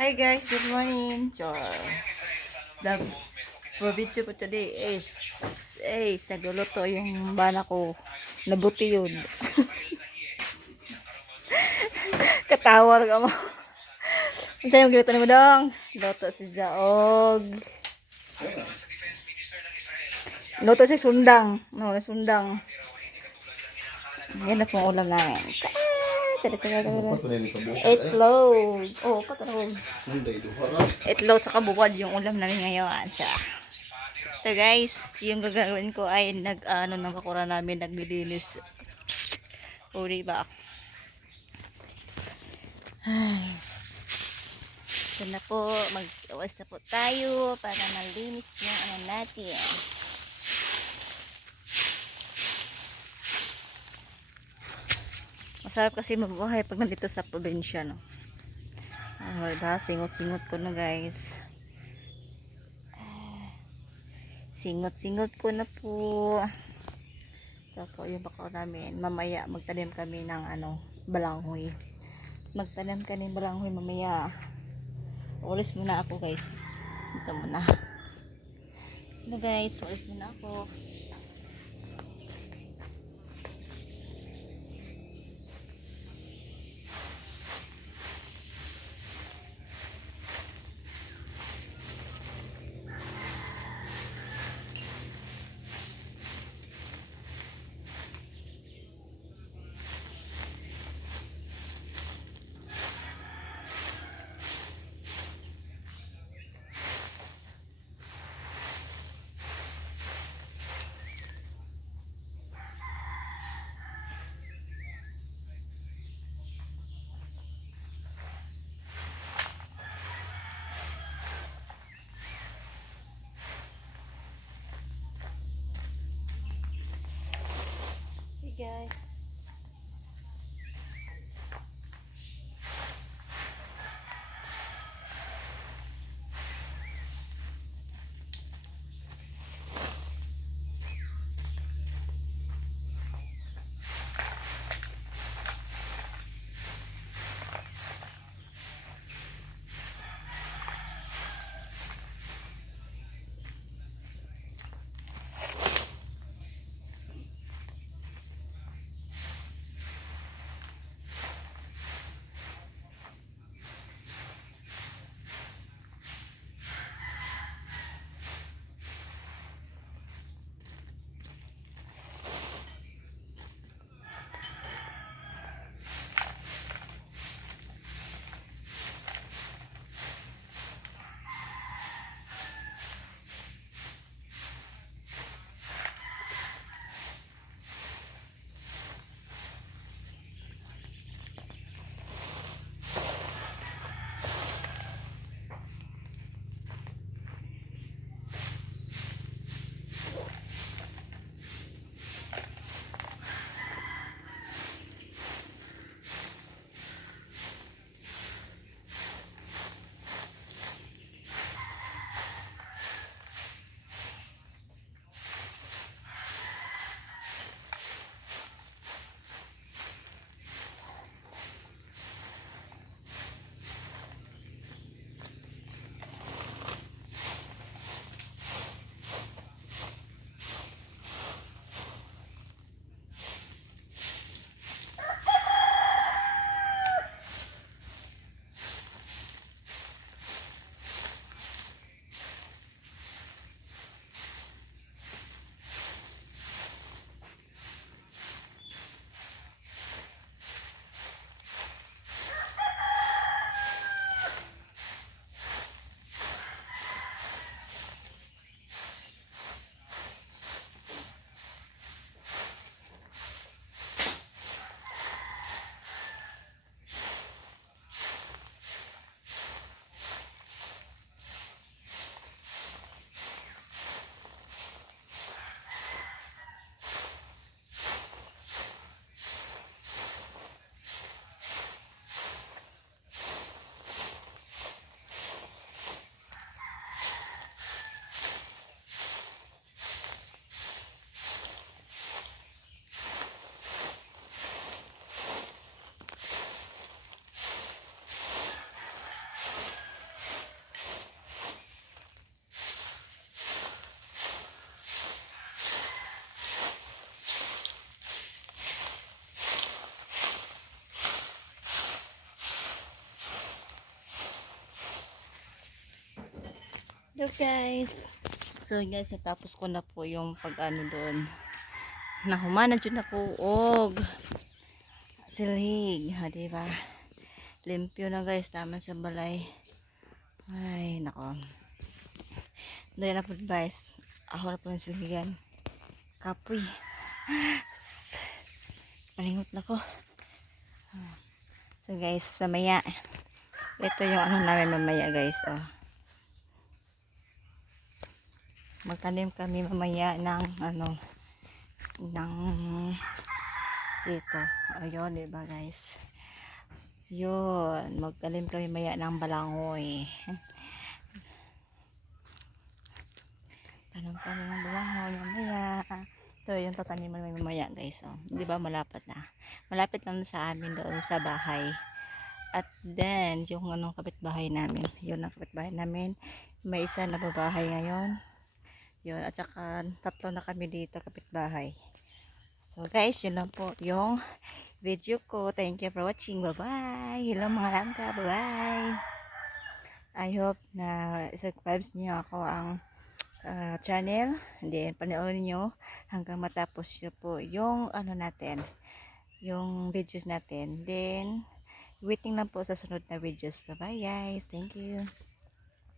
Hi guys, good morning. The video for today is nagluluto yung bana ko. Nabuti yun. Katawar ka mo. Ano yung giluto mo dong? Luto si Jaog. Luto si Sundang. No, Sundang. Yan na pong ulam namin. Itlog. Oh, patulog. Itlog tsaka buwad yung ulam namin ngayon. So guys, yung gagawin ko ay ng bakura namin naglilinis. O diba? Ay, ito na po, mag-iwas na po tayo para malinis yung ano natin. Masarap kasi mabuhay pag nandito sa probinsya, no? Diba? Singot-singot ko na guys. Singot-singot ko na po. Ito po yung bakura namin. Mamaya magtanim kami ng balanghoy. Magtanim kami ng balanghoy mamaya. Ulis muna ako guys. Ito muna. Ito guys, ulis muna ako. Hello guys. So guys, natapos ko na po yung pag-ano doon. Nahumanan dyan ako og silig. Ha, diba? Limpyo na guys, tama sa balay. Ay, nako. Dahil na po guys. Ako na po yung siligan. Kapoy. Palingot na ko. So guys, mamaya. Ito yung ano namin mamaya guys. Oh. Magtanim kami mamaya ng ano, ng dito. Ayun, diba guys? Yun. Magtanim kami mamaya ng balangoy. Tanong kami ng balangoy mamaya. Ito yung tataniman namin mamaya guys. Oh. Diba malapit na. Malapit lang sa amin doon sa bahay. At then, yung anong kapitbahay namin. Yun ang kapitbahay namin. May isa na babahay ngayon. Yun. At saka, tatlo na kami dito kapitbahay. So guys, yun lang po yung video ko. Thank you for watching. Bye-bye. Hello mga langka. Bye-bye. I hope na subscribe niyo ako ang channel. Then, panoorin nyo hanggang matapos nyo po yung ano natin. Yung videos natin. Then, waiting lang po sa sunod na videos. Bye-bye guys. Thank you.